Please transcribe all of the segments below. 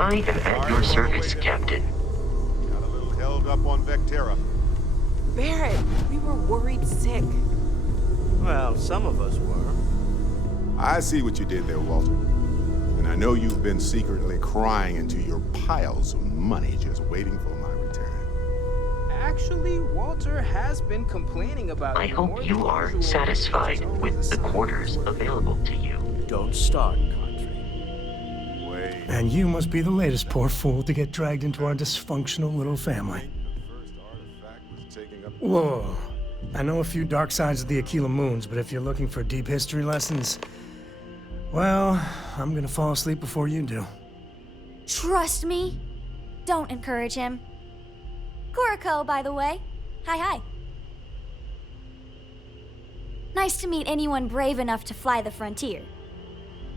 I am at your service, Captain. Got a little held up on Vectera. Barrett, we were worried sick. Well, some of us were. I see what you did there, Walter. And I know you've been secretly crying into your piles of money just waiting for my return. Actually, Walter has been complaining about I you hope more you than are usual. satisfied with the quarters available to you. Don't start, Country. Wait. And you must be the latest poor fool to get dragged into our dysfunctional little family. The first artifact was taking up... Whoa. I know a few dark sides of the Aquila Moons, but if you're looking for deep history lessons, well, I'm gonna fall asleep before you do. Trust me. Don't encourage him. Kuriko, by the way. Hi. Nice to meet anyone brave enough to fly the frontier.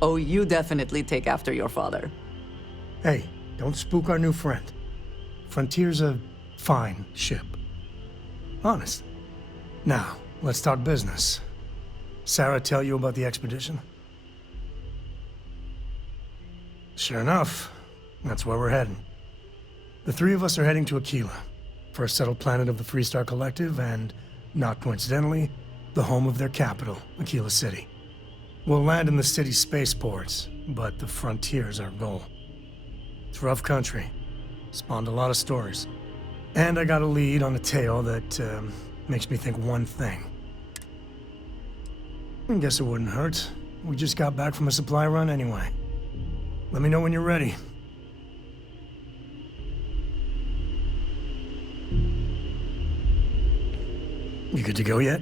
Oh, you definitely take after your father. Hey, don't spook our new friend. Frontier's a fine ship. Honest. Now, let's talk business. Sarah tell you about the expedition? Sure enough, that's where we're heading. The three of us are heading to Aquila, first settled planet of the Freestar Collective, and, not coincidentally, the home of their capital, Aquila City. We'll land in the city's spaceports, but the frontier's our goal. It's rough country. Spawned a lot of stories. And I got a lead on a tale that, makes me think one thing. I guess it wouldn't hurt. We just got back from a supply run anyway. Let me know when you're ready. You good to go yet?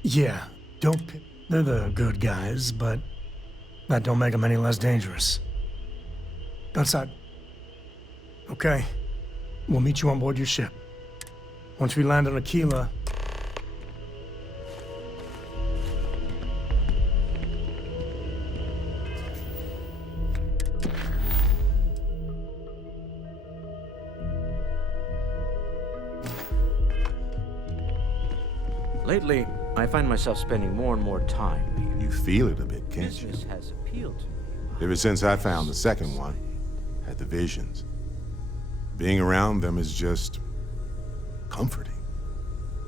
Yeah, they're the good guys, but that don't make them any less dangerous. Outside. Okay. We'll meet you on board your ship. Once we land on Aquila... Lately, I find myself spending more and more time here. You feel it a bit, can't you? Business has appealed to me. Ever since I found the second one, had the visions. Being around them is just comforting.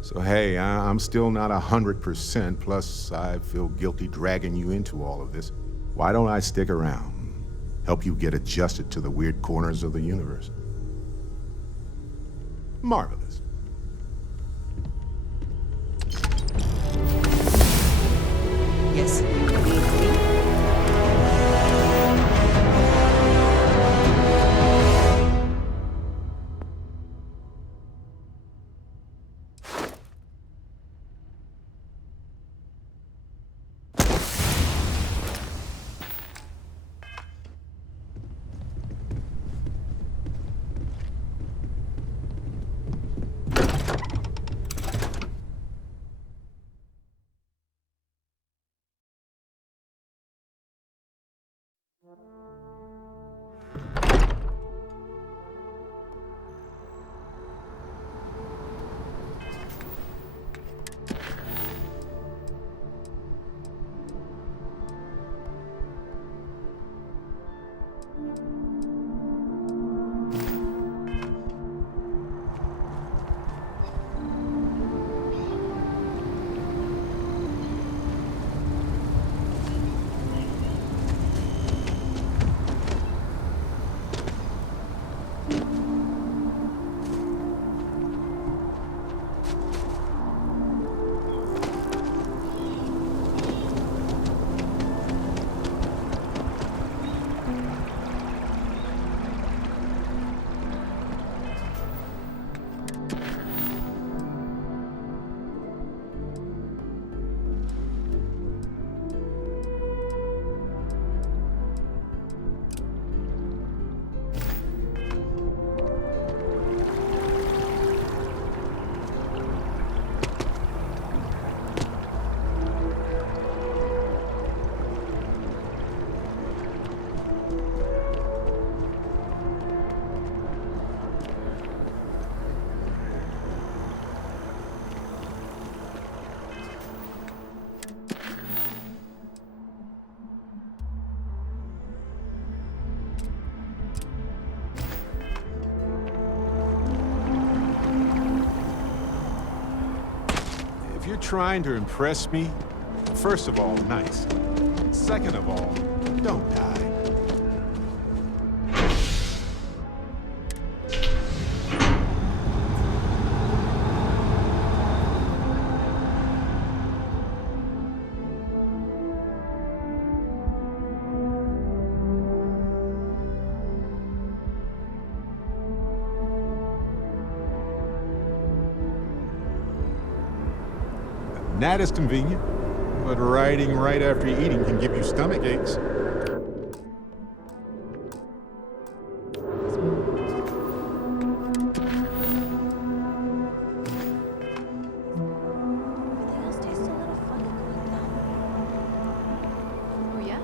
So hey, I'm still not 100%, plus I feel guilty dragging you into all of this. Why don't I stick around? Help you get adjusted to the weird corners of the universe. Marvelous. Yes. trying to impress me? First of all, nice. Second of all, don't die. That is convenient, but riding right after eating can give you stomach aches. Oh, yeah?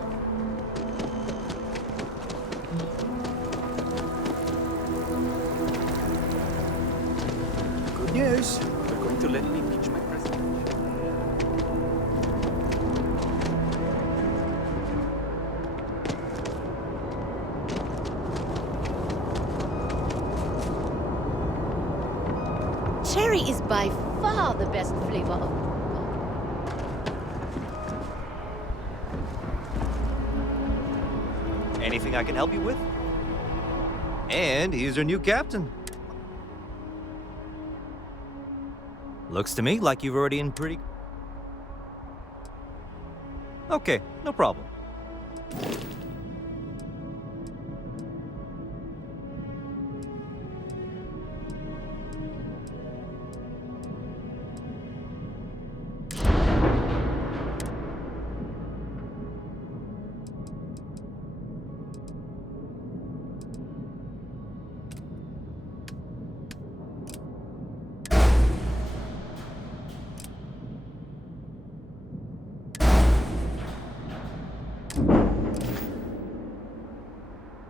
Good news. They're going to let me teach my president. Cherry is by far the best flavor of. Anything I can help you with? And he's your new captain. Looks to me like you've already in pretty... Okay, no problem.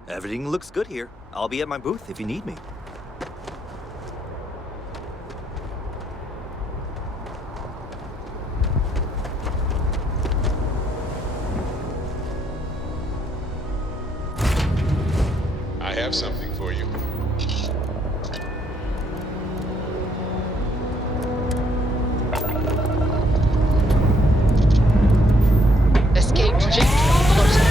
Everything looks good here. I'll be at my booth if you need me. I have something for you. Escape trajectory plotted.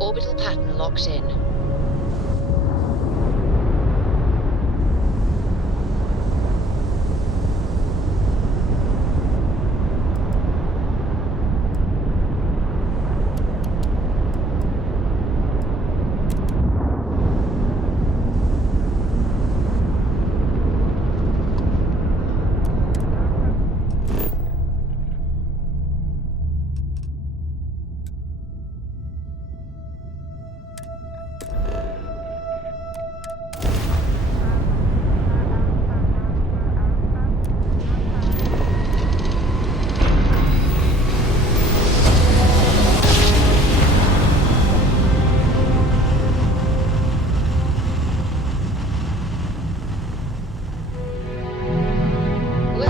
Orbital pattern locked in. Well,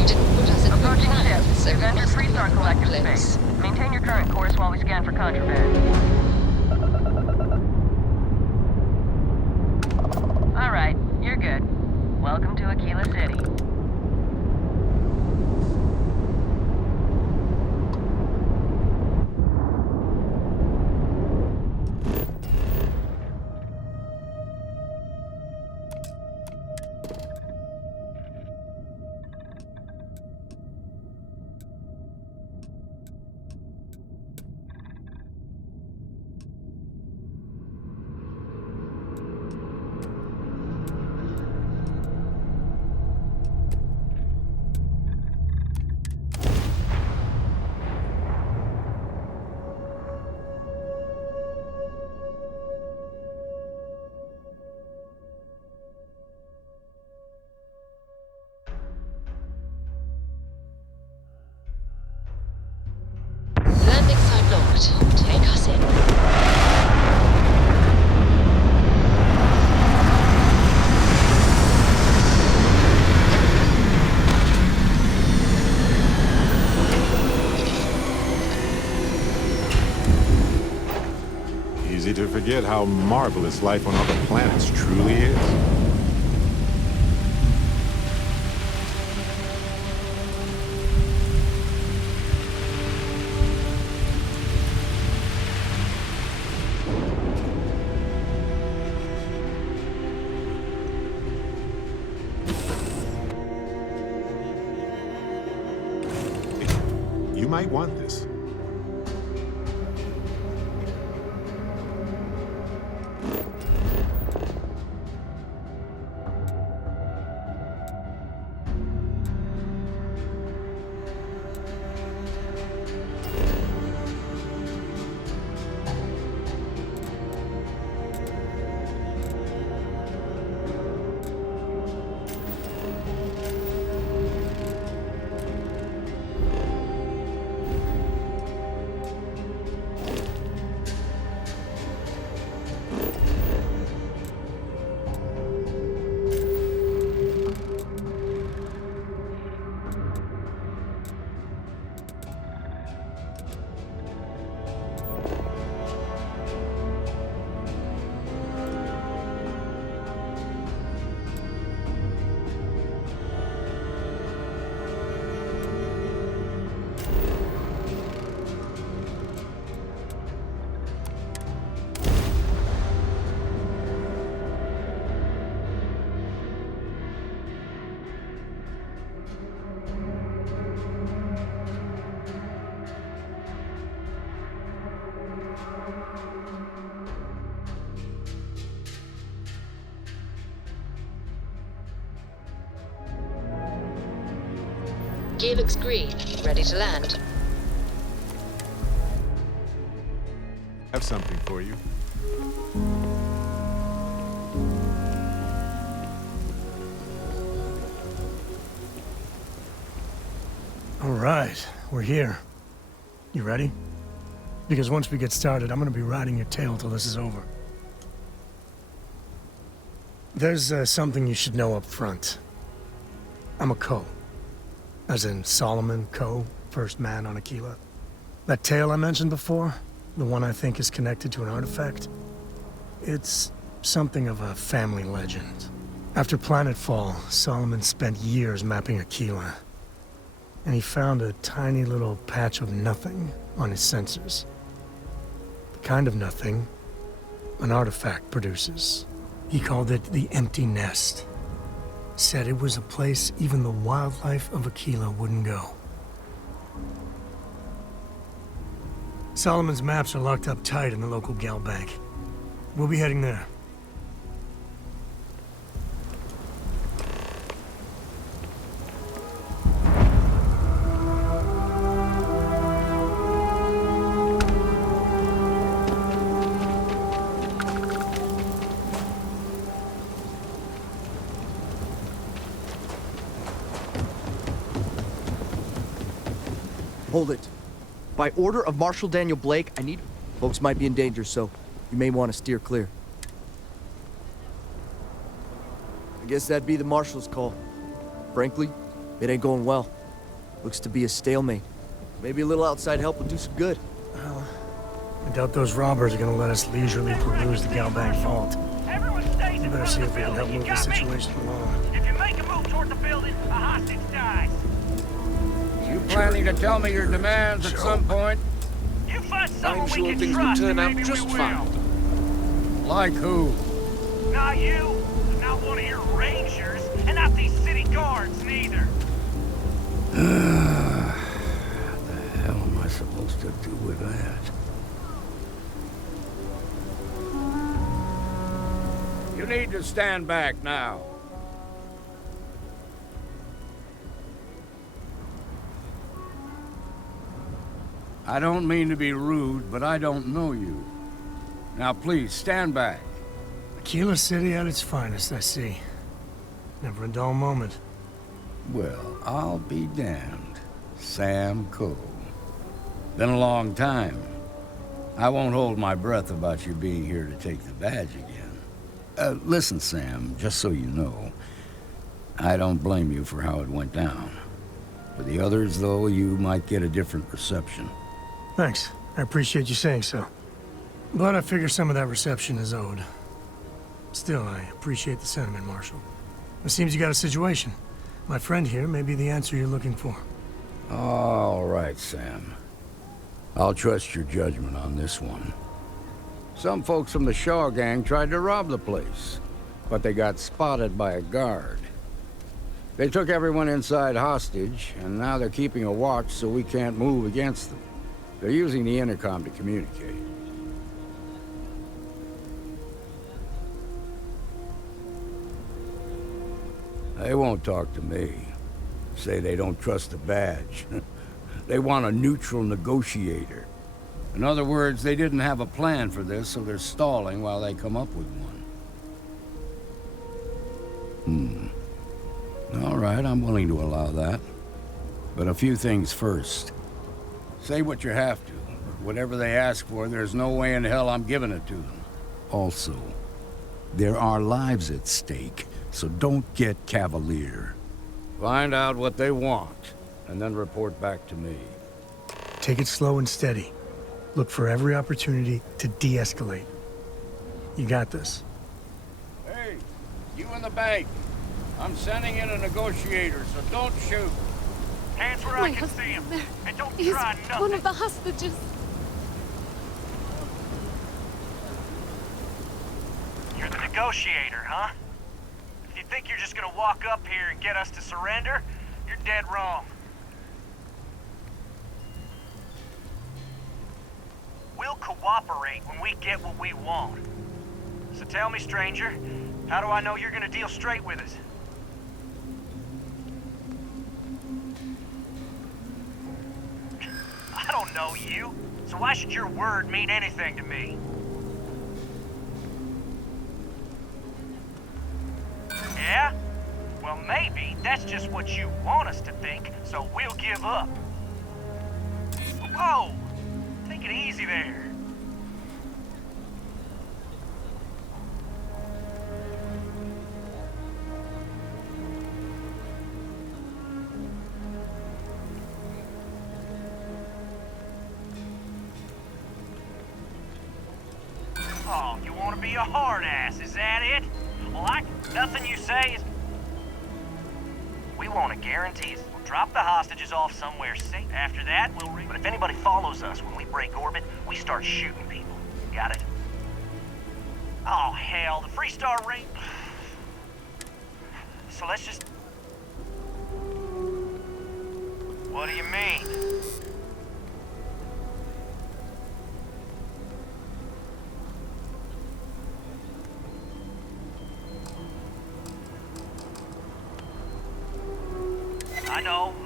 you didn't put us in the planet, so we Enter must be in Freestar the right Collective place. space. Maintain your current course while we scan for contraband. All right, you're good. Welcome to Aquila City. Landing site locked. Take us in. to forget how marvelous life on other planets truly is. You might want this. Gear looks green. Ready to land. I have something for you. All right, we're here. You ready? Because once we get started, I'm gonna be riding your tail till this is over. There's something you should know up front. I'm a Co. As in Solomon Co., first man on Aquila. That tale I mentioned before, the one I think is connected to an artifact, it's something of a family legend. After planetfall, Solomon spent years mapping Aquila, and he found a tiny little patch of nothing on his sensors. The kind of nothing an artifact produces. He called it the Empty Nest. Said it was a place even the wildlife of Aquila wouldn't go. Solomon's maps are locked up tight in the local gal bank. We'll be heading there. Hold it. By order of Marshal Daniel Blake, I need... Folks might be in danger, so you may want to steer clear. I guess that'd be the Marshal's call. Frankly, it ain't going well. Looks to be a stalemate. Maybe a little outside help would do some good. Well, I doubt those robbers are gonna let us leisurely peruse the Galbank vault. We better see if we can help move the situation along. If you make a move toward the building, a hostage dies. You planning to tell me your demands at some point? You find someone I'm sure we can things will trust, turn and out maybe just we will. fine. Like who? Not you, not one of your rangers, and not these city guards neither. What the hell am I supposed to do with that? You need to stand back now. I don't mean to be rude, but I don't know you. Now please, stand back. Aquila City at its finest, I see. Never a dull moment. Well, I'll be damned. Sam Cole. Been a long time. I won't hold my breath about you being here to take the badge again. Listen, Sam, just so you know, I don't blame you for how it went down. For the others, though, you might get a different reception. Thanks. I appreciate you saying so. But I figure some of that reception is owed. Still, I appreciate the sentiment, Marshal. It seems you got a situation. My friend here may be the answer you're looking for. All right, Sam. I'll trust your judgment on this one. Some folks from the Shaw gang tried to rob the place, but they got spotted by a guard. They took everyone inside hostage, and now they're keeping a watch so we can't move against them. They're using the intercom to communicate. They won't talk to me. Say they don't trust the badge. They want a neutral negotiator. In other words, they didn't have a plan for this, so they're stalling while they come up with one. All right, I'm willing to allow that. But a few things first. Say what you have to, but whatever they ask for, there's no way in hell I'm giving it to them. Also, there are lives at stake, so don't get cavalier. Find out what they want, and then report back to me. Take it slow and steady. Look for every opportunity to de-escalate. You got this. Hey, you in the bank. I'm sending in a negotiator, so don't shoot. Hands where I can see him. And don't try nothing. One of the hostages. You're the negotiator, huh? If you think you're just gonna walk up here and get us to surrender, you're dead wrong. We'll cooperate when we get what we want. So tell me, stranger, how do I know you're gonna deal straight with us? I don't know you, so why should your word mean anything to me? Yeah? Well, maybe that's just what you want us to think, so we'll give up. Whoa! Take it easy there. Oh, you want to be a hard ass, is that it? Well, nothing you say is... We want to guarantee we'll drop the hostages off somewhere safe. After that, we'll But if anybody follows us when we break orbit, we start shooting people. Got it? Oh, hell, the Freestar rate... So let's just... What do you mean?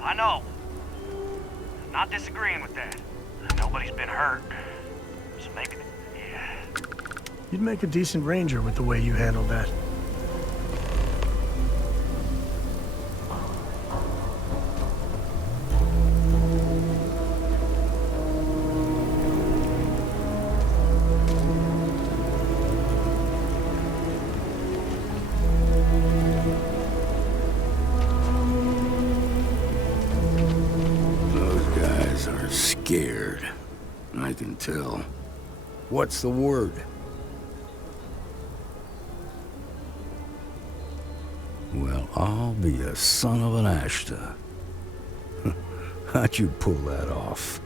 I know. Not disagreeing with that. Nobody's been hurt. So maybe, yeah. You'd make a decent ranger with the way you handled that. Scared. I can tell. What's the word? Well, I'll be a son of an Ashta. How'd you pull that off?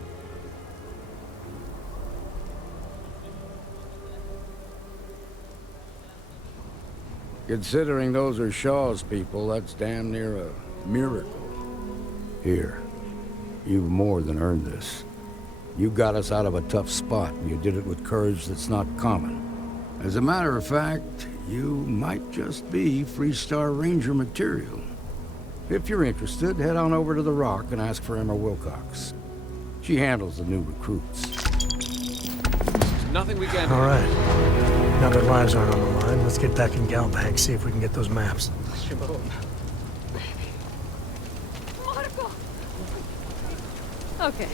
Considering those are Shaw's people, that's damn near a miracle. Here, you've more than earned this. You got us out of a tough spot, and you did it with courage that's not common. As a matter of fact, you might just be Freestar Ranger material. If you're interested, head on over to the Rock and ask for Emma Wilcox. She handles the new recruits. Nothing we can do. All right. Now that lives aren't on the line, let's get back in Galbank, see if we can get those maps. Shimon, baby. Marco! Okay,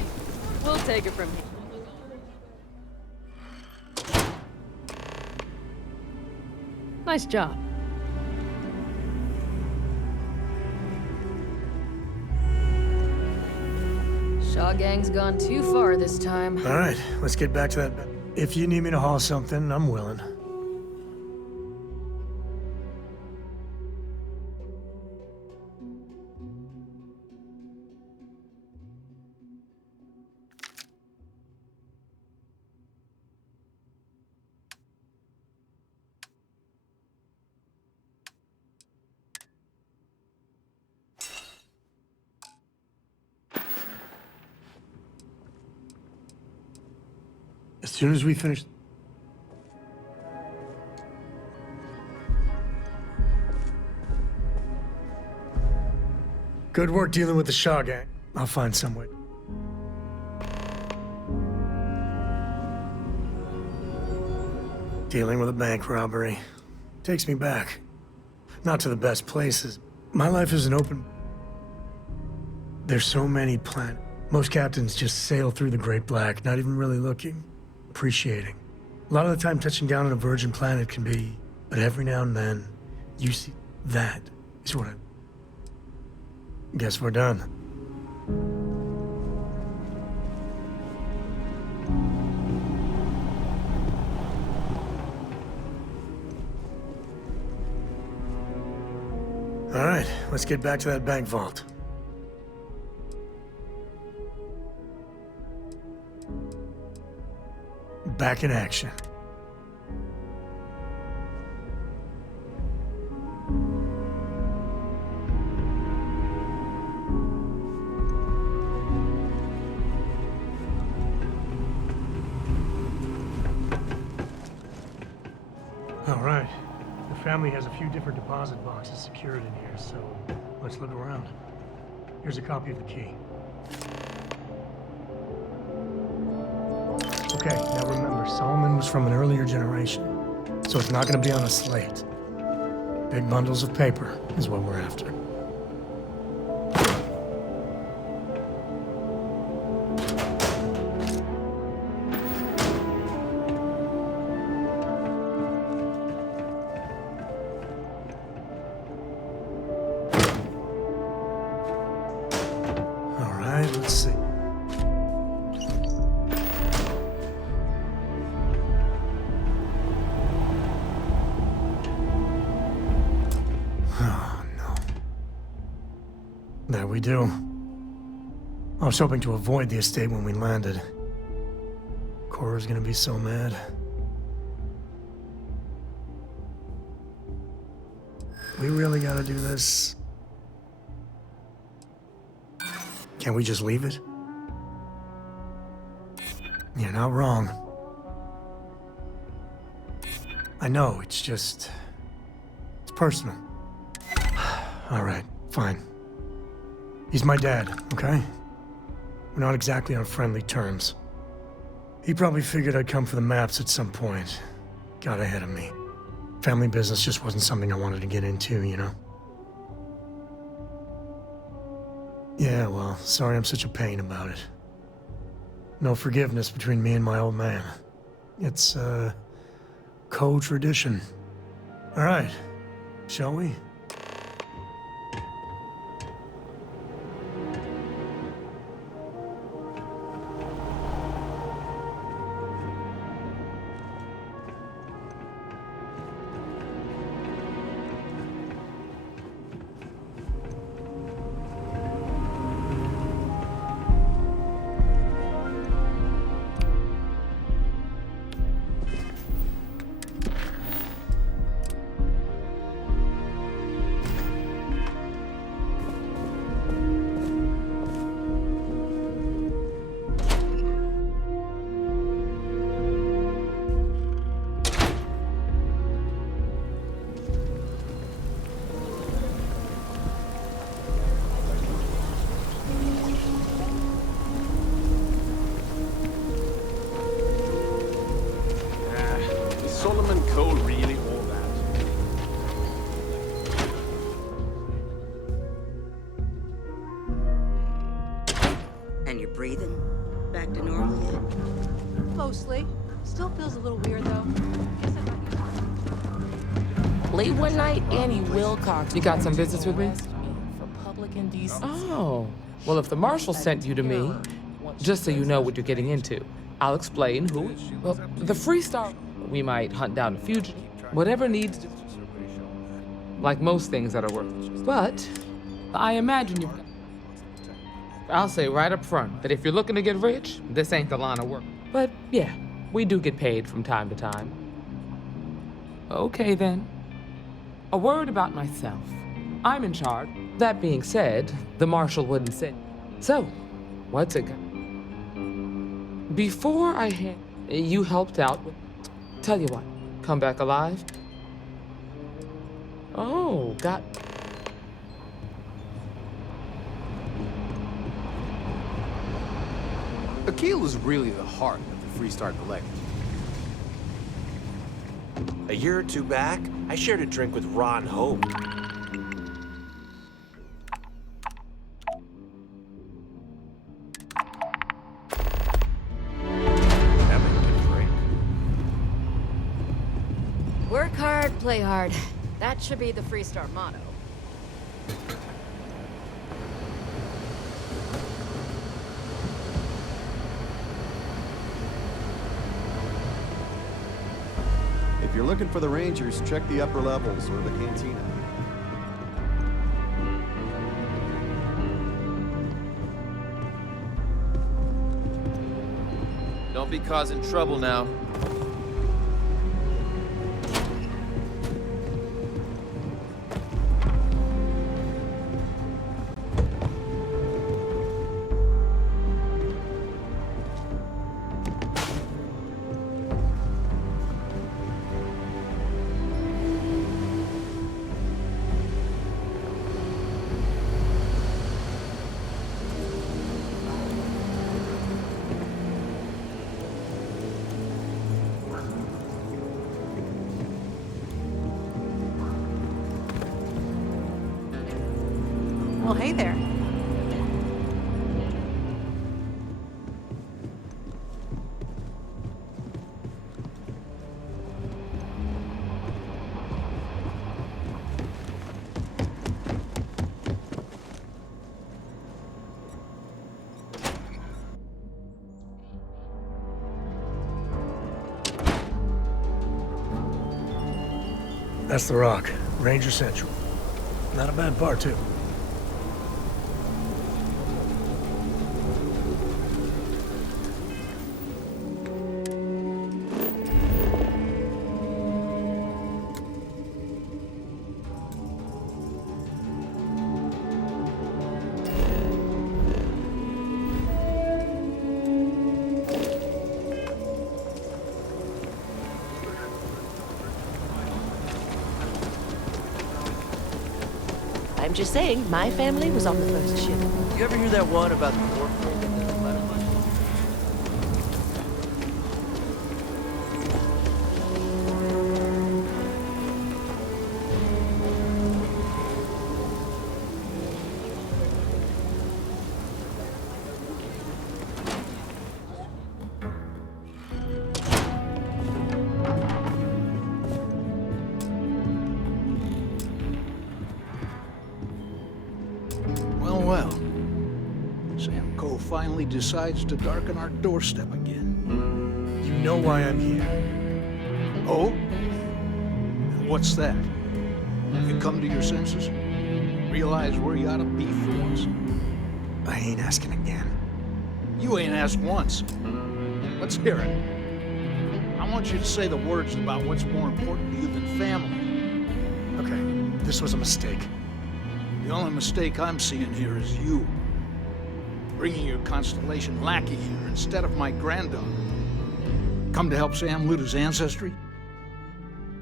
we'll take it from here. Nice job. Shaw gang's gone too far this time. All right, let's get back to that... If you need me to haul something, I'm willing. As soon as we finish... Good work dealing with the Shaw gang. I'll find some way. Dealing with a bank robbery takes me back. Not to the best places. My life is an open... There's so many planets. Most captains just sail through the Great Black, not even really looking, appreciating. A lot of the time touching down on a virgin planet can be, but every now and then, you see, that is what I... Guess we're done. All right, let's get back to that bank vault. Back in action. All right. The family has a few different deposit boxes secured in here, so let's look around. Here's a copy of the key. Okay, now remember, Solomon was from an earlier generation, so it's not going to be on a slate. Big bundles of paper is what we're after. All right, let's see. There we do. I was hoping to avoid the estate when we landed. Cora's gonna be so mad. We really gotta do this. Can't we just leave it? You're not wrong. I know, it's just... It's personal. All right, fine. He's my dad, okay? We're not exactly on friendly terms. He probably figured I'd come for the maps at some point. Got ahead of me. Family business just wasn't something I wanted to get into, you know? Yeah, well, sorry I'm such a pain about it. No forgiveness between me and my old man. It's, co-tradition. All right, shall we? Breathing? Back to normal yet? Mostly. Still feels a little weird, though. Late one night, Annie Wilcox. You got some business with me? For public indecency. Oh. Well, if the marshal sent you to me, just so you know what you're getting into. I'll explain who. Well, the Freestar. We might hunt down a fugitive. Whatever needs. Like most things that are worth. But I imagine you. I'll say right up front that if you're looking to get rich, this ain't the line of work. But yeah, we do get paid from time to time. Okay then. A word about myself. I'm in charge. That being said, the marshal wouldn't say. So, what's it got? Before I had you helped out with. Tell you what, come back alive? Oh, got. Akil is really the heart of the Freestar Collective. A year or two back, I shared a drink with Ron Hope. Work hard, play hard. That should be the Freestar motto. If you're looking for the Rangers, check the upper levels or the cantina. Don't be causing trouble now. Well, hey there. That's the Rock, Ranger Central. Not a bad bar, too. I'm just saying, my family was on the first ship. You ever hear that one about the warfare and the platypus? Well. Sam Coe finally decides to darken our doorstep again. You know why I'm here. Oh? And what's that? You come to your senses? Realize where you ought to be for once? I ain't asking again. You ain't asked once. Let's hear it. I want you to say the words about what's more important to you than family. Okay, this was a mistake. The only mistake I'm seeing here is you. Bringing your Constellation lackey here instead of my granddaughter. Come to help Sam loot his ancestry?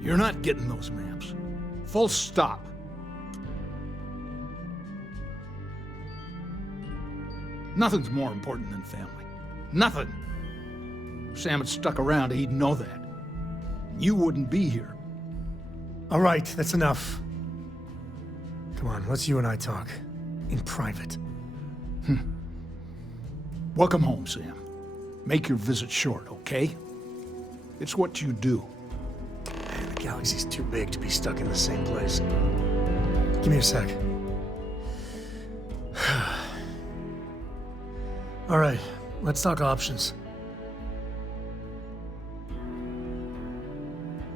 You're not getting those maps. Full stop. Nothing's more important than family. Nothing. If Sam had stuck around, he'd know that. You wouldn't be here. All right, that's enough. Come on, let's you and I talk. In private. Welcome home, Sam. Make your visit short, okay? It's what you do. Man, the galaxy's too big to be stuck in the same place. Give me a sec. All right, let's talk options.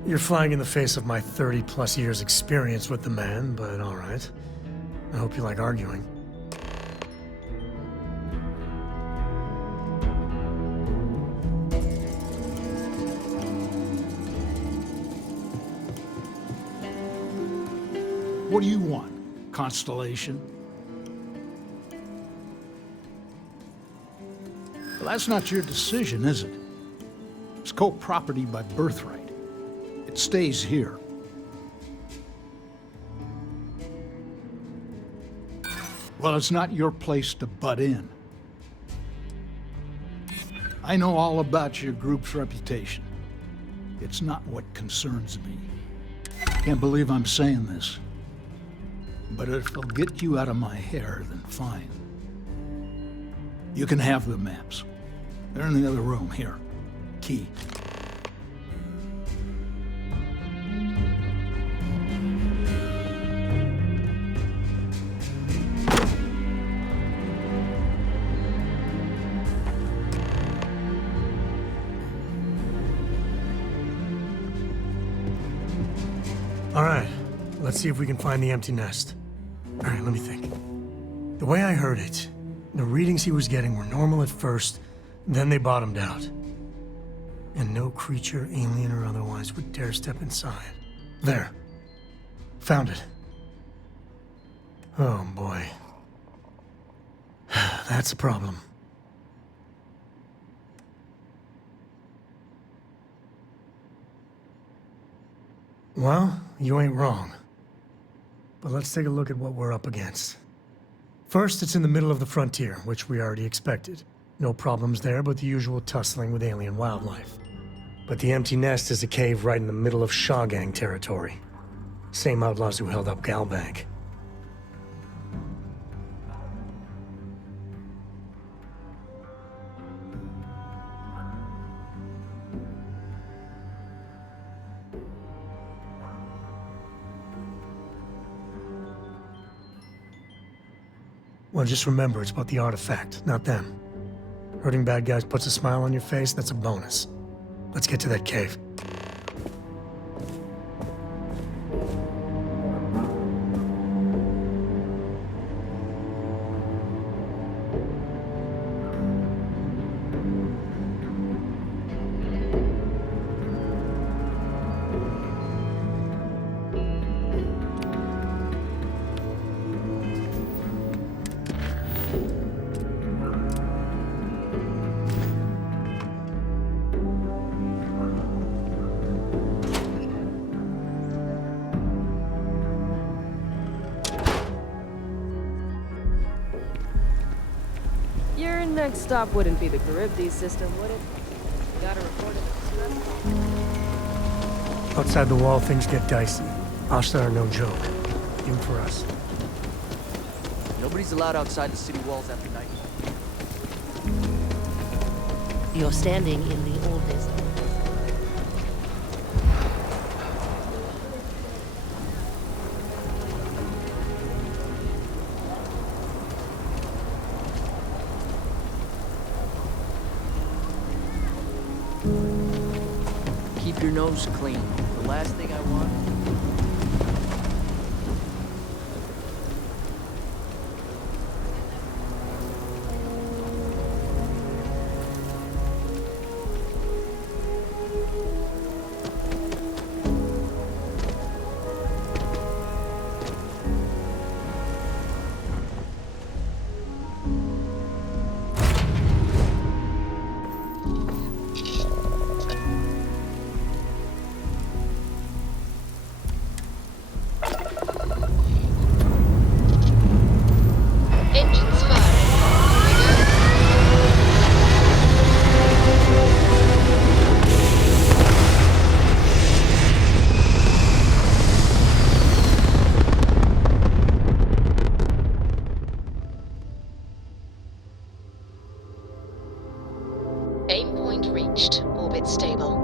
You're flying in the face of my 30-plus years experience with the man, but all right. I hope you like arguing. What do you want? Constellation? Well, that's not your decision, is it? It's co-property by birthright. It stays here. Well, it's not your place to butt in. I know all about your group's reputation. It's not what concerns me. Can't believe I'm saying this. But if it'll get you out of my hair, then fine. You can have the maps. They're in the other room, here. Key. All right, let's see if we can find the empty nest. All right, let me think. The way I heard it, the readings he was getting were normal at first, then they bottomed out. And no creature, alien or otherwise, would dare step inside. There. Found it. Oh, boy. That's a problem. Well, you ain't wrong. But let's take a look at what we're up against. First, it's in the middle of the frontier, which we already expected. No problems there, but the usual tussling with alien wildlife. But the empty nest is a cave right in the middle of Shawgang territory. Same outlaws who held up Galbank. Well, just remember, it's about the artifact, not them. Hurting bad guys puts a smile on your face, that's a bonus. Let's get to that cave. Your next stop wouldn't be the Charybdis system, would it? Gotta report it. Outside the wall, things get dicey. Ashtar are no joke. Even for us. Nobody's allowed outside the city walls after night. You're standing in the oldest. Keep your nose clean. The last thing I want. Aim point reached. Orbit stable.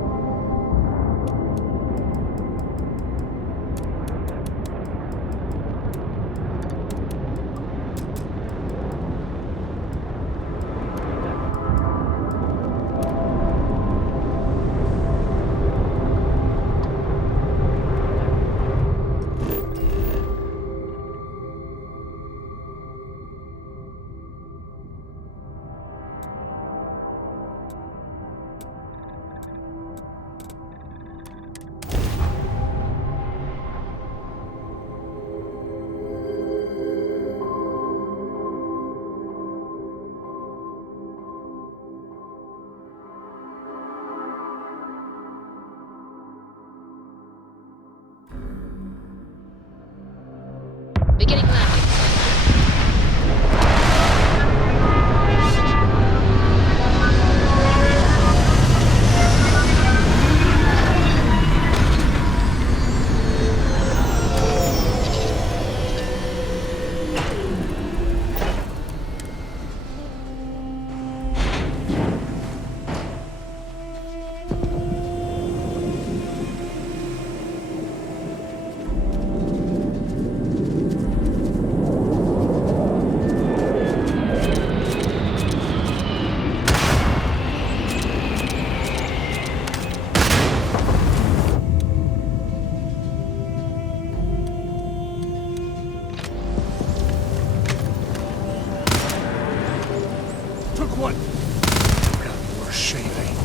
more shaving.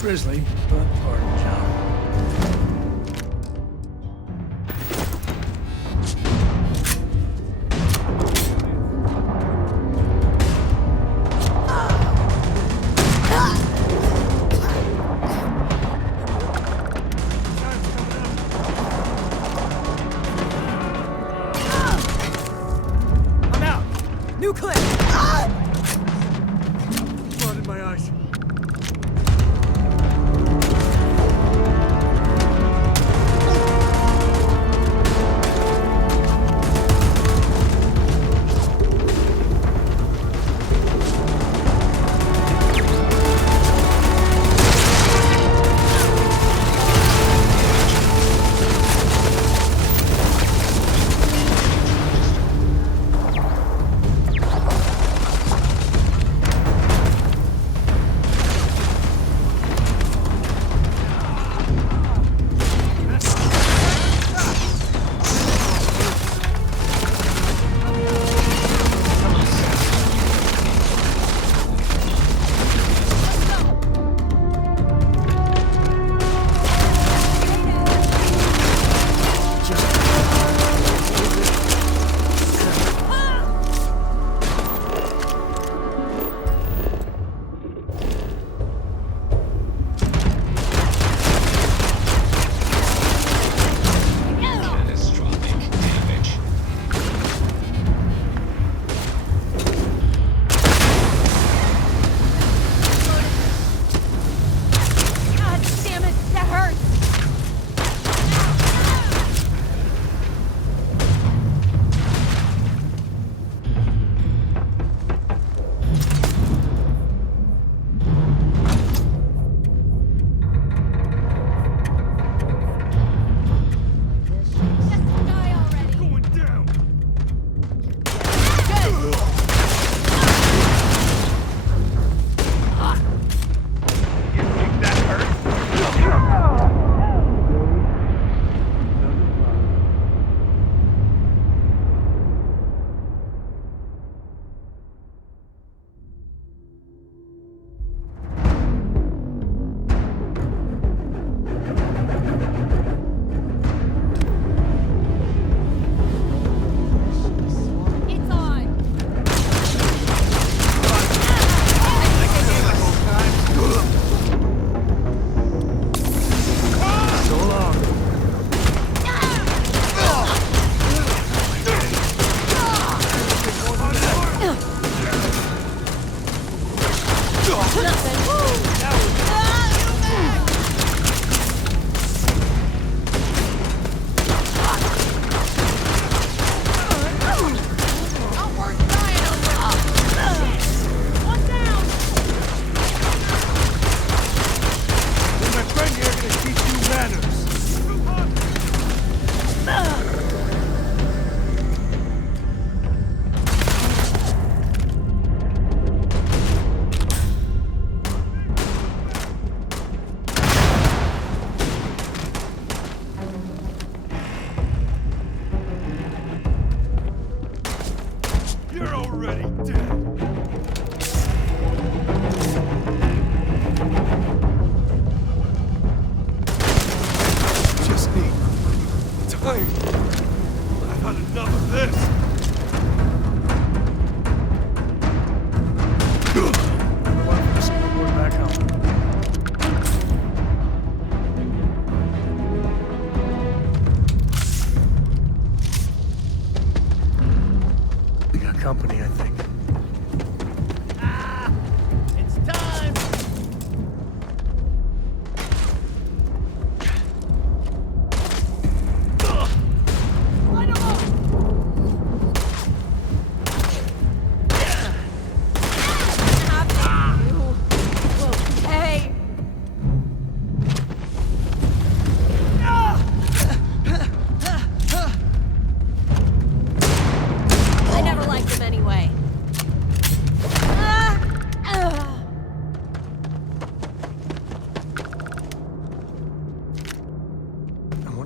Grizzly, but part of the job. I'm out! New clip! Blood in my eyes.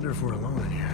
wonder if we're alone in here.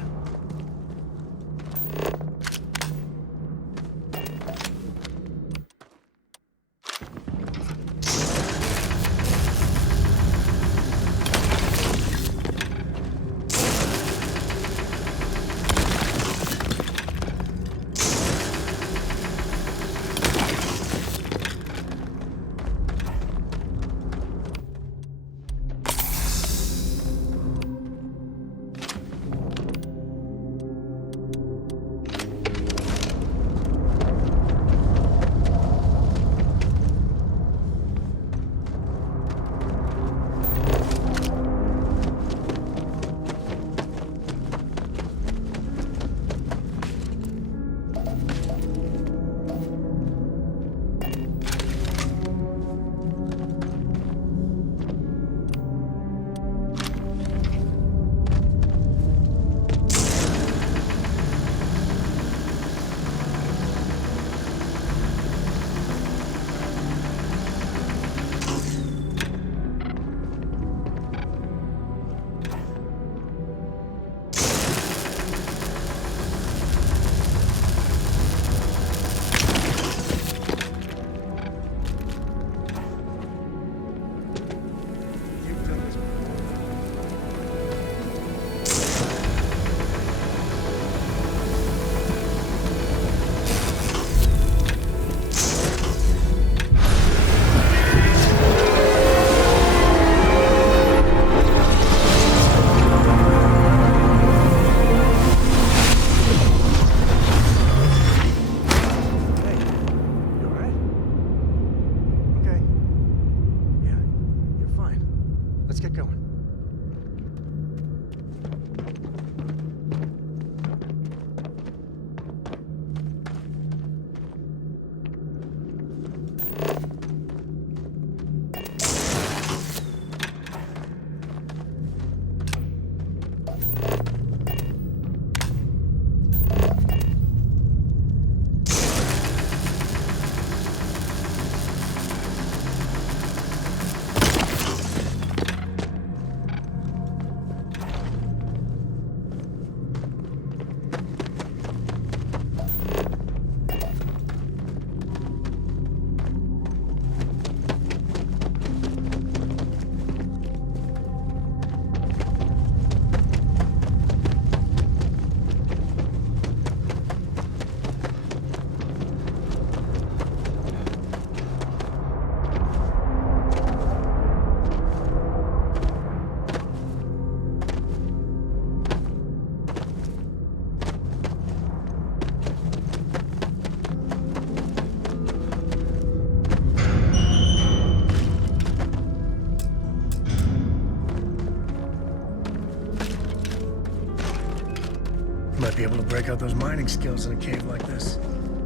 Might be able to break out those mining skills in a cave like this.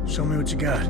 Show me what you got.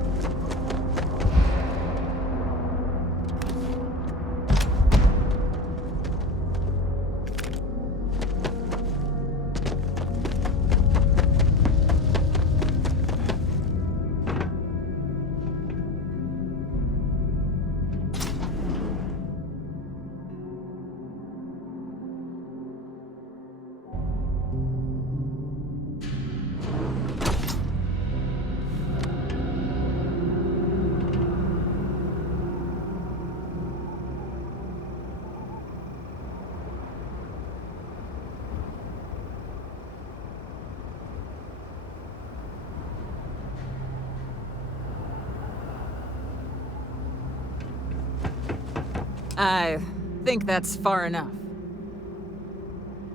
I think that's far enough.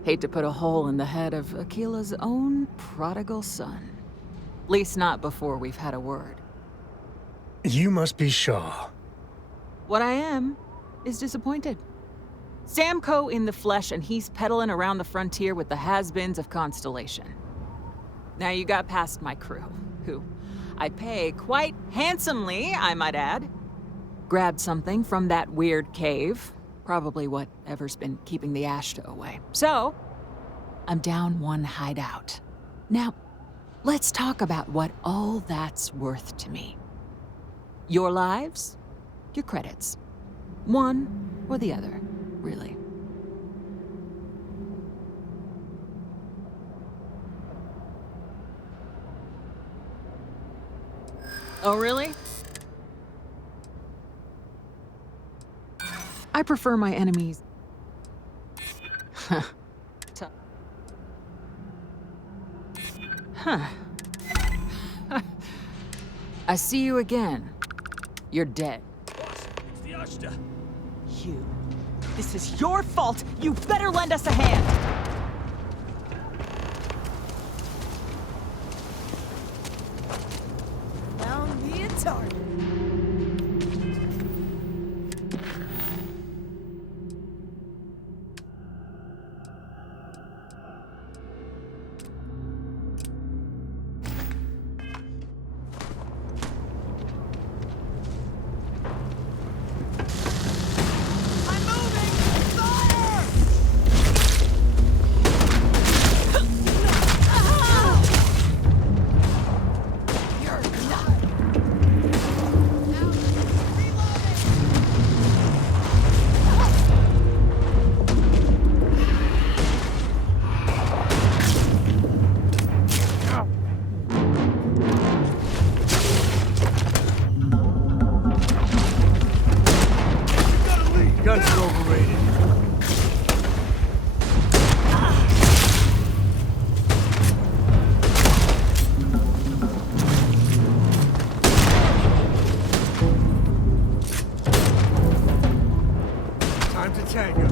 Hate to put a hole in the head of Akila's own prodigal son. At least not before we've had a word. You must be Shaw. What I am is disappointed. Samco in the flesh, and he's peddling around the frontier with the has-beens of Constellation. Now you got past my crew, who I pay quite handsomely, I might add. Grabbed something from that weird cave. Probably whatever's been keeping the Ashta away. So, I'm down one hideout. Now, let's talk about what all that's worth to me. Your lives, your credits. One or the other, really. Oh, really? I prefer my enemies. Huh. I see you again. You're dead. You. This is your fault! You better lend us a hand! Found me a target. Guns are overrated. Time to tango.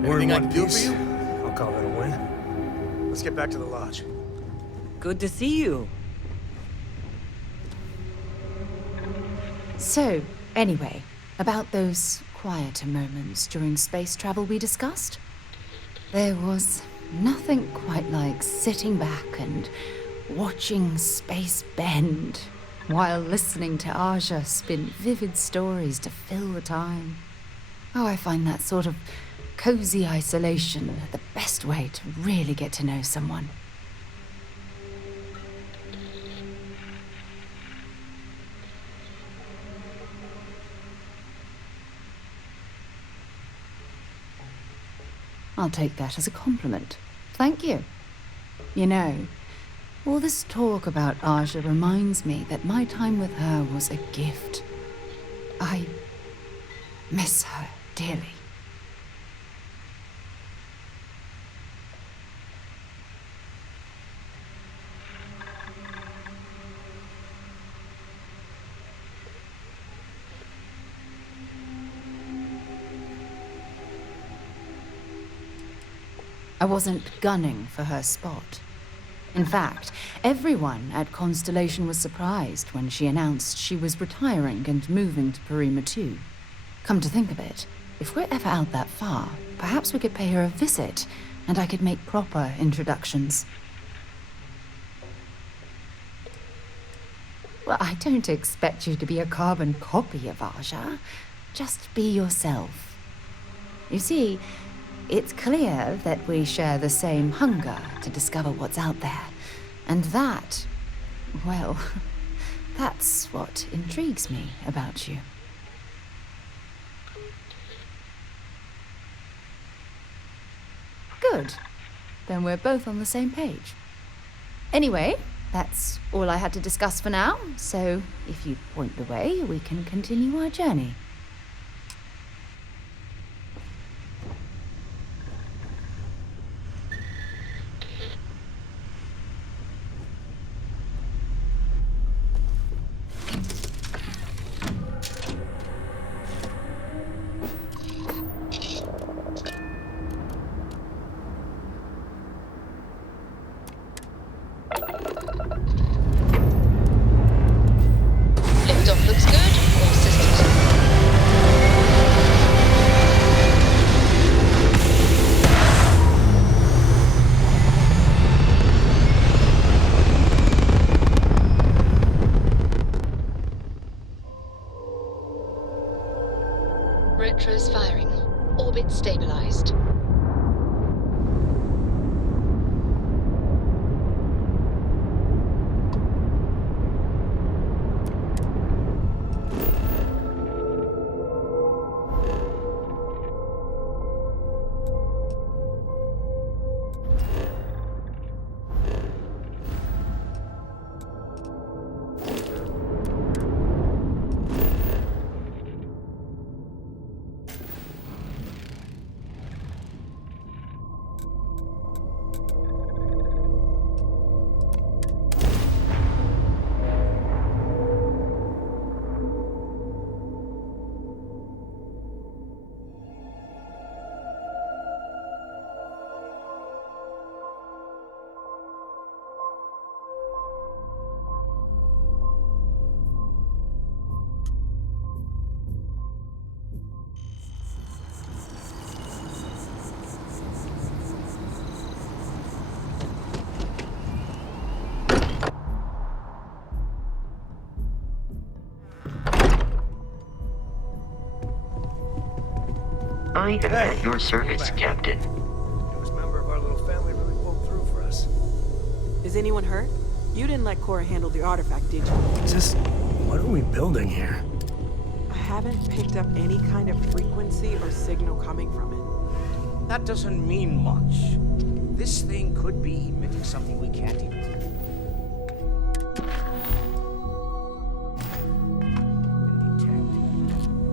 We're in one piece. I'll call that a win. Let's get back to the lodge. Good to see you. So, anyway, about those quieter moments during space travel we discussed, there was nothing quite like sitting back and watching space bend while listening to Aja spin vivid stories to fill the time. Oh, I find that sort of cozy isolation the best way to really get to know someone. I'll take that as a compliment. Thank you. You know, all this talk about Aja reminds me that my time with her was a gift. I miss her dearly. I wasn't gunning for her spot. In fact, everyone at Constellation was surprised when she announced she was retiring and moving to Parima 2. Come to think of it, if we're ever out that far, perhaps we could pay her a visit, and I could make proper introductions. Well, I don't expect you to be a carbon copy of Aja. Just be yourself. You see, it's clear that we share the same hunger to discover what's out there. And that, well, that's what intrigues me about you. Good. Then we're both on the same page. Anyway, that's all I had to discuss for now, so if you point the way, we can continue our journey. Retros firing. Orbit stabilized. I am at your service, Captain. Newest member of our little family really pulled through for us. Is anyone hurt? You didn't let Cora handle the artifact, did you? Just, what are we building here? I haven't picked up any kind of frequency or signal coming from it. That doesn't mean much. This thing could be emitting something we can't even detect.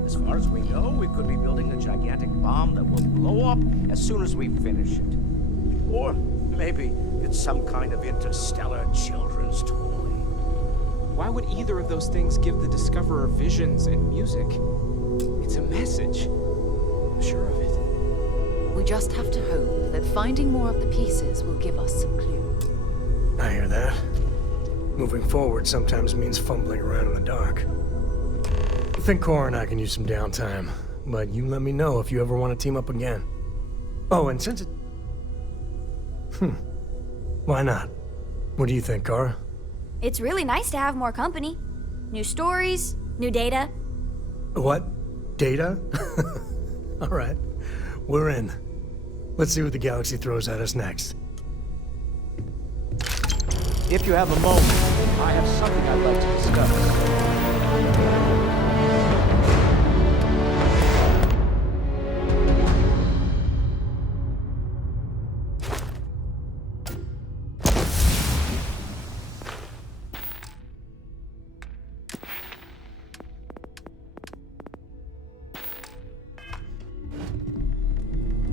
As far as we know, we could be building a gigantic bomb that will blow up as soon as we finish it. Or maybe it's some kind of interstellar children's toy. Why would either of those things give the Discoverer visions and music? It's a message. I'm sure of it. We just have to hope that finding more of the pieces will give us some clue. I hear that. Moving forward sometimes means fumbling around in the dark. I think Cora and I can use some downtime, but you let me know if you ever want to team up again. Oh, and since it... Why not? What do you think, Cora? It's really nice to have more company. New stories, new data. What? Data? All right. We're in. Let's see what the galaxy throws at us next. If you have a moment, I have something I'd like to discuss.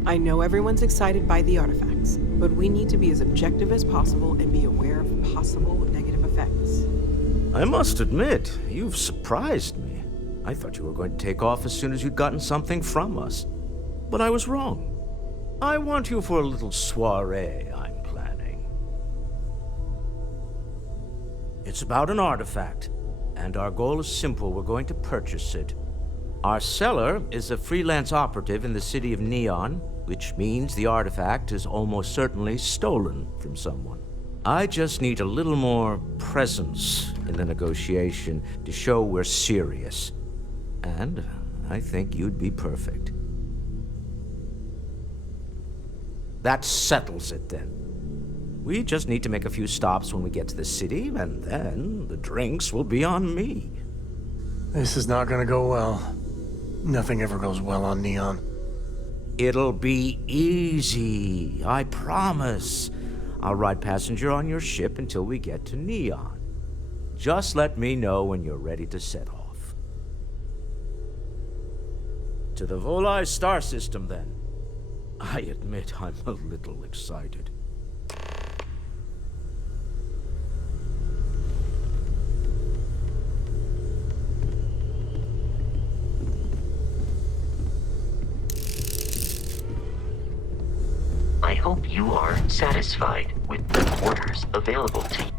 I know everyone's excited by the artifacts, but we need to be as objective as possible and be aware of possible negative effects. I must admit, you've surprised me. I thought you were going to take off as soon as you'd gotten something from us. But I was wrong. I want you for a little soiree I'm planning. It's about an artifact, and our goal is simple. We're going to purchase it. Our seller is a freelance operative in the city of Neon, which means the artifact is almost certainly stolen from someone. I just need a little more presence in the negotiation to show we're serious. And I think you'd be perfect. That settles it then. We just need to make a few stops when we get to the city, and then the drinks will be on me. This is not gonna go well. Nothing ever goes well on Neon. It'll be easy, I promise. I'll ride passenger on your ship until we get to Neon. Just let me know when you're ready to set off. To the Volai star system, then. I admit I'm a little excited. I hope you are satisfied with the quarters available to you.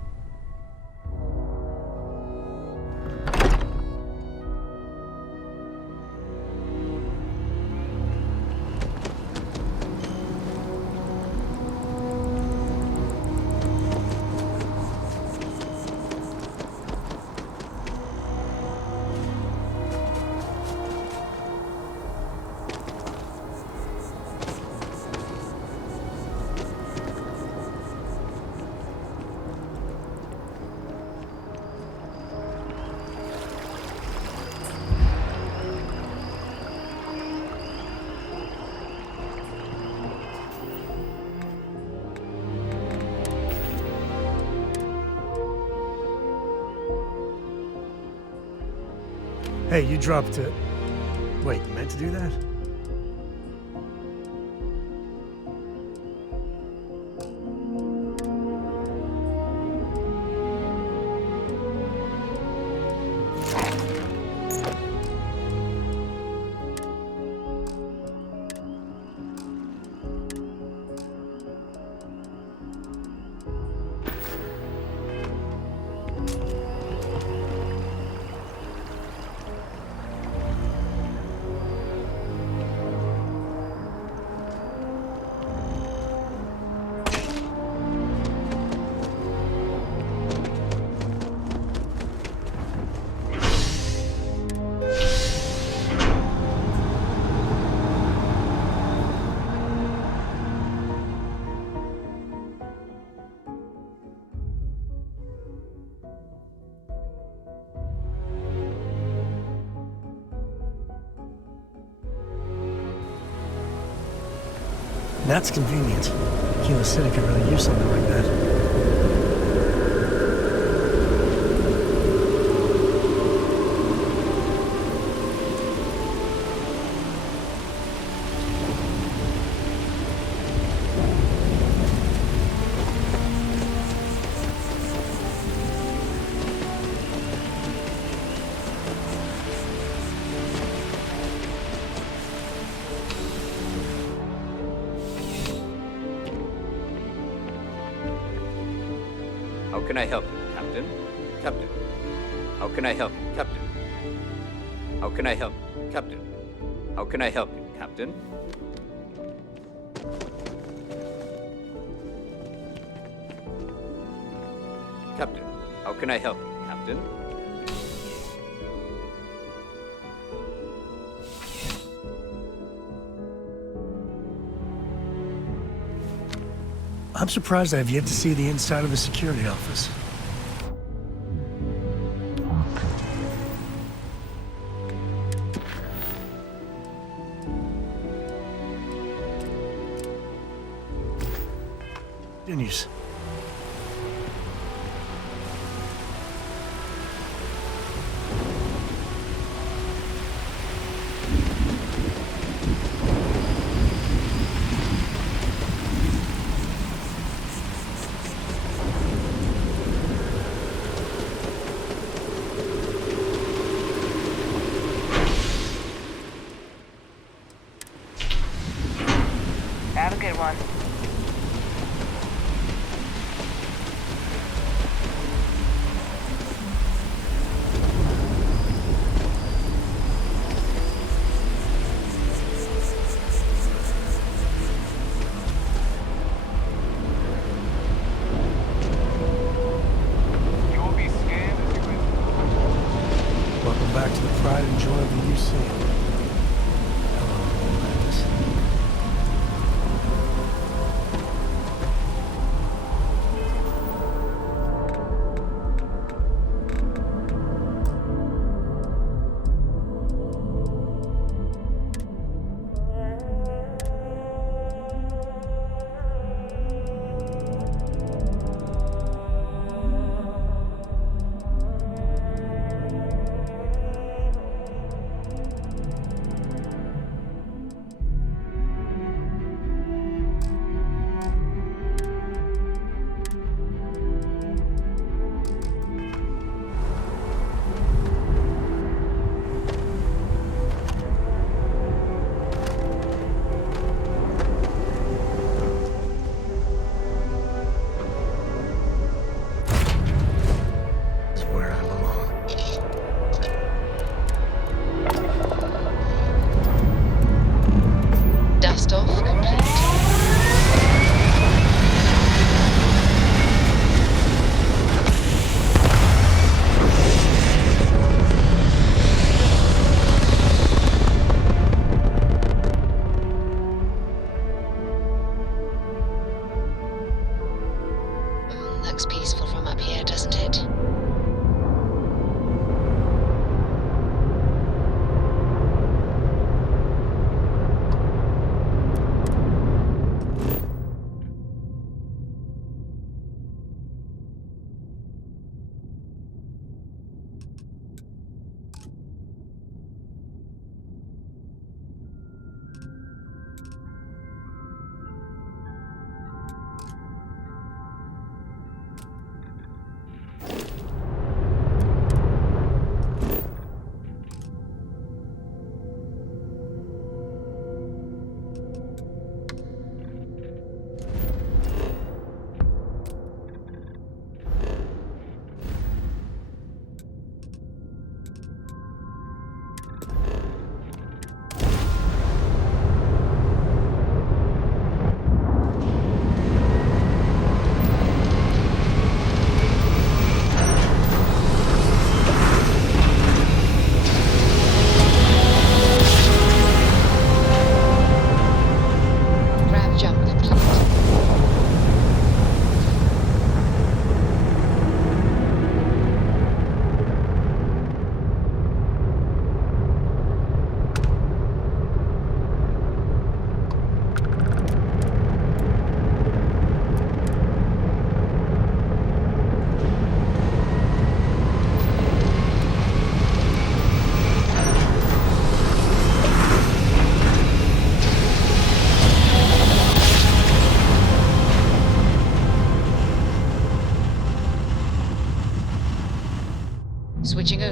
Hey, you dropped it. Wait, you meant to do that? That's convenient. Kilo City could really use something like that. How can I help you, Captain? Captain. How can I help you, Captain? How can I help you, Captain? How can I help you, Captain? Captain. How can I help you, Captain? I'm surprised I have yet to see the inside of a security office. Continues. Have a good one. Welcome back to the pride and joy of the UC.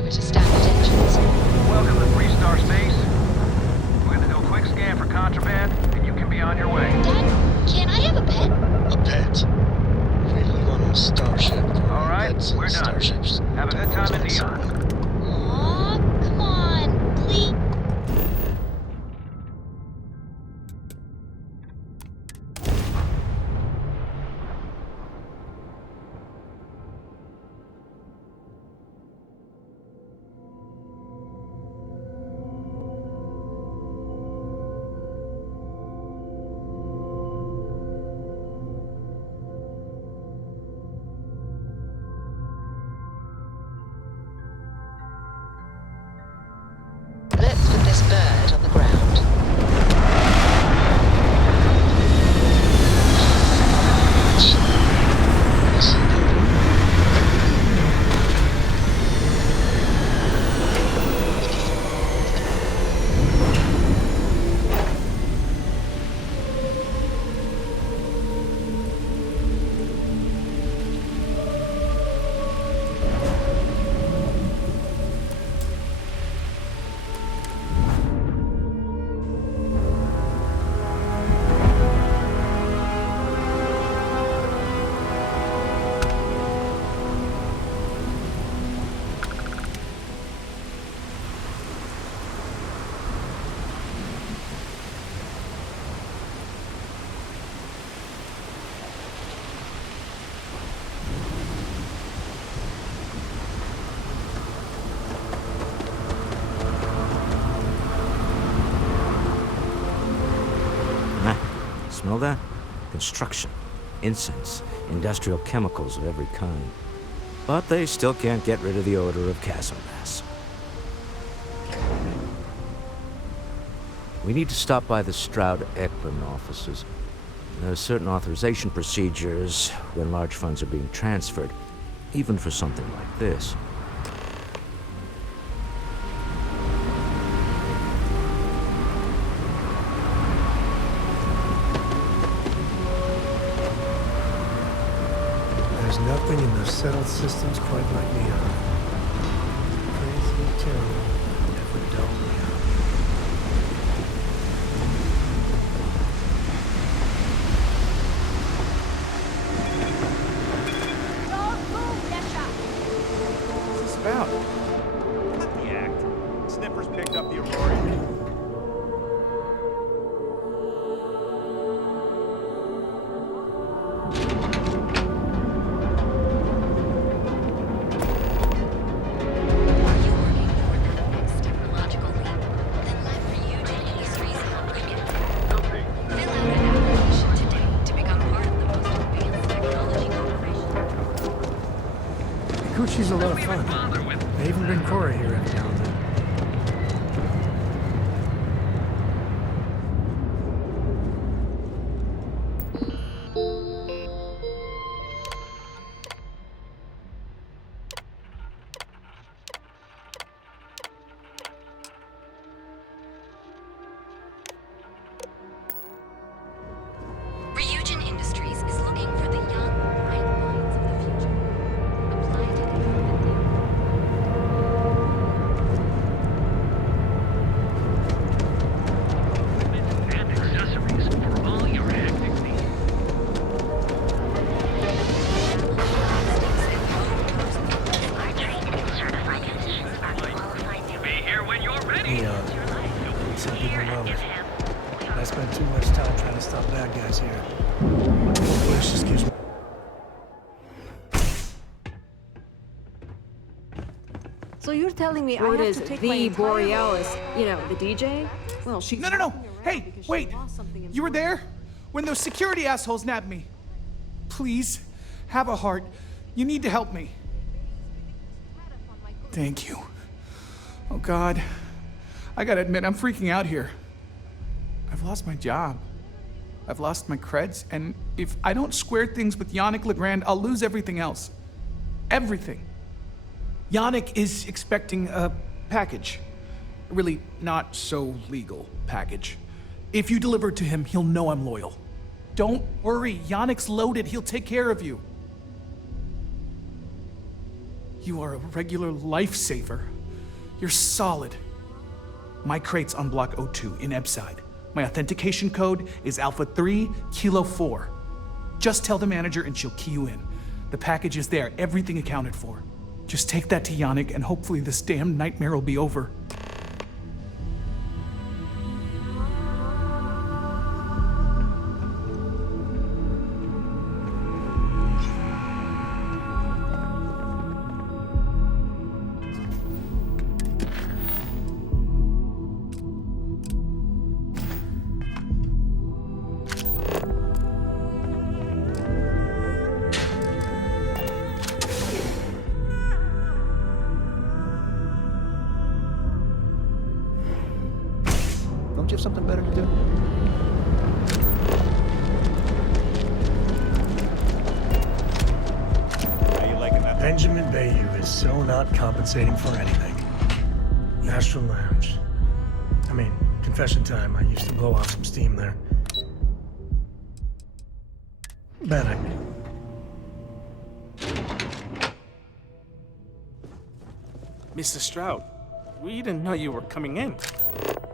over to standard engines. Welcome to Freestar Space. We're gonna do a quick scan for contraband, and you can be on your way. Dad, can I have a pet? A pet? We live on a starship. All right, Pets we're and done. starships. Have a good time in Neon. Aw, come on, please. Let's put this bird on the ground. Smell that? Construction, incense, industrial chemicals of every kind. But they still can't get rid of the odor of chasm gas. We need to stop by the Stroud-Ekman offices. There are certain authorization procedures when large funds are being transferred, even for something like this. There's nothing in the settled systems quite like Neon. Crazy, terrible, never dull Neon. What's this about? Cut the act. Sniffers picked up the Aurora. She's a lot of fun. I even bring Cora here every now and then. Ryujin Industries is looking for the young, bright minds of the future. Apply to And accessories for all your acting needs. Our trained and certified physicians are qualified to Be here when you're ready. Neon. Some people love it. I spend too much time trying to stop bad guys here. This just gives me... So you're telling me Word I have is to take the my entire Borealis, you know, the DJ? Well, she's... No. Hey, wait. You were there? When those security assholes nabbed me. Please, have a heart. You need to help me. Thank you. Oh, God. I gotta admit, I'm freaking out here. I've lost my job. I've lost my creds, and if I don't square things with Yannick Legrand, I'll lose everything else. Everything. Yannick is expecting a package. A really not so legal package. If you deliver it to him, he'll know I'm loyal. Don't worry, Yannick's loaded. He'll take care of you. You are a regular lifesaver. You're solid. My crate's on Block O2 in Ebside. My authentication code is Alpha 3 Kilo 4. Just tell the manager and she'll key you in. The package is there, everything accounted for. Just take that to Yannick and hopefully this damn nightmare will be over. Don't you have something better to do? How you liking that? Benjamin Bayou is so not compensating for anything. Astral Lounge. I mean, confession time, I used to blow off some steam there. Bad idea. Mr. Stroud, we didn't know you were coming in.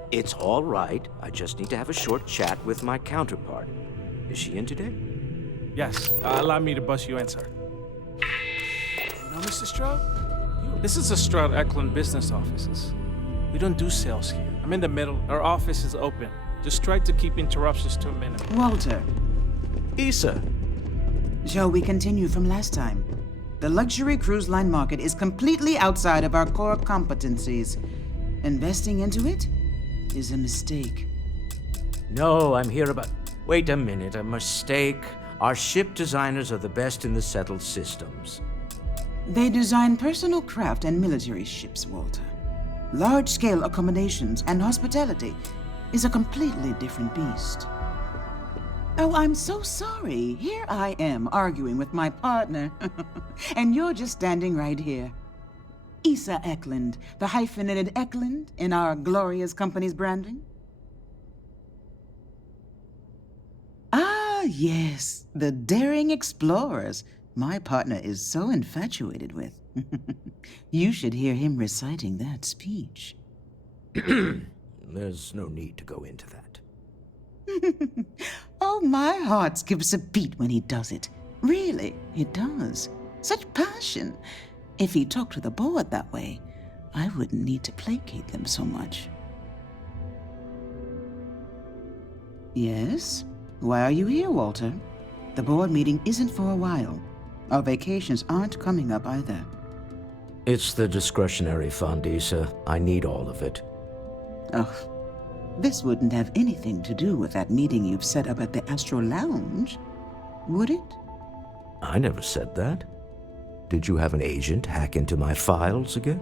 It's all right. I just need to have a short chat with my counterpart. Is she in today? Yes, allow me to bust you in, sir. No, Mr. Stroud? This is the Stroud Eklund business offices. We don't do sales here. I'm in the middle. Our office is open. Just try to keep interruptions to a minimum. Walter. Issa. Shall we continue from last time? The luxury cruise line market is completely outside of our core competencies. Investing into it is a mistake. No, I'm here about... Wait a minute, a mistake. Our ship designers are the best in the settled systems. They design personal craft and military ships, Walter. Large-scale accommodations and hospitality is a completely different beast. Oh, I'm so sorry. Here I am arguing with my partner, and you're just standing right here. Issa Eklund, the hyphenated Eklund in our glorious company's branding. Ah, yes, the daring explorers my partner is so infatuated with. You should hear him reciting that speech. There's no need to go into that. Oh, my heart skips a beat when he does it. Really, it does. Such passion. If he talked to the board that way, I wouldn't need to placate them so much. Yes? Why are you here, Walter? The board meeting isn't for a while. Our vacations aren't coming up either. It's the discretionary fund, Issa. I need all of it. Oh, this wouldn't have anything to do with that meeting you've set up at the Astral Lounge, would it? I never said that. Did you have an agent hack into my files again?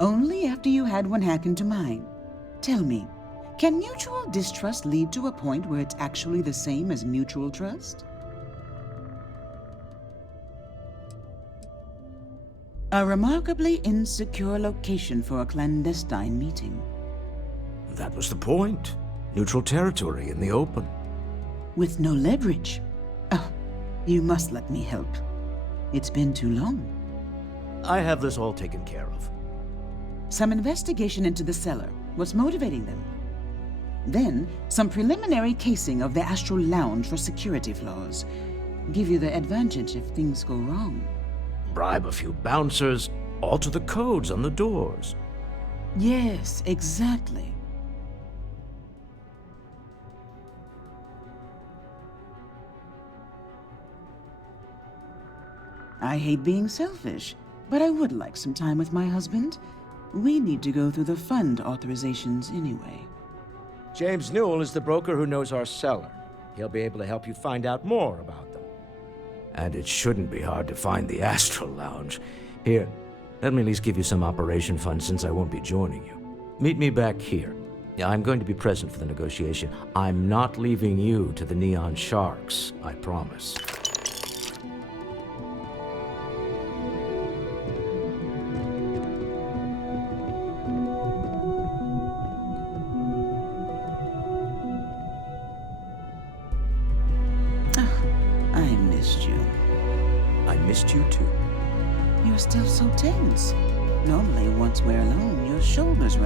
Only after you had one hack into mine. Tell me, can mutual distrust lead to a point where it's actually the same as mutual trust? A remarkably insecure location for a clandestine meeting. That was the point. Neutral territory in the open. With no leverage. Oh, you must let me help. It's been too long. I have this all taken care of. Some investigation into the cellar. What's motivating them? Then, some preliminary casing of the Astral Lounge for security flaws. Give you the advantage if things go wrong. Bribe a few bouncers, alter the codes on the doors. Yes, exactly. I hate being selfish, but I would like some time with my husband. We need to go through the fund authorizations anyway. James Newell is the broker who knows our cellar. He'll be able to help you find out more about them. And it shouldn't be hard to find the Astral Lounge. Here, let me at least give you some operation funds since I won't be joining you. Meet me back here. I'm going to be present for the negotiation. I'm not leaving you to the Neon Sharks, I promise. I missed you. I missed you too. You're still so tense. Normally, once we're alone, your shoulders relax.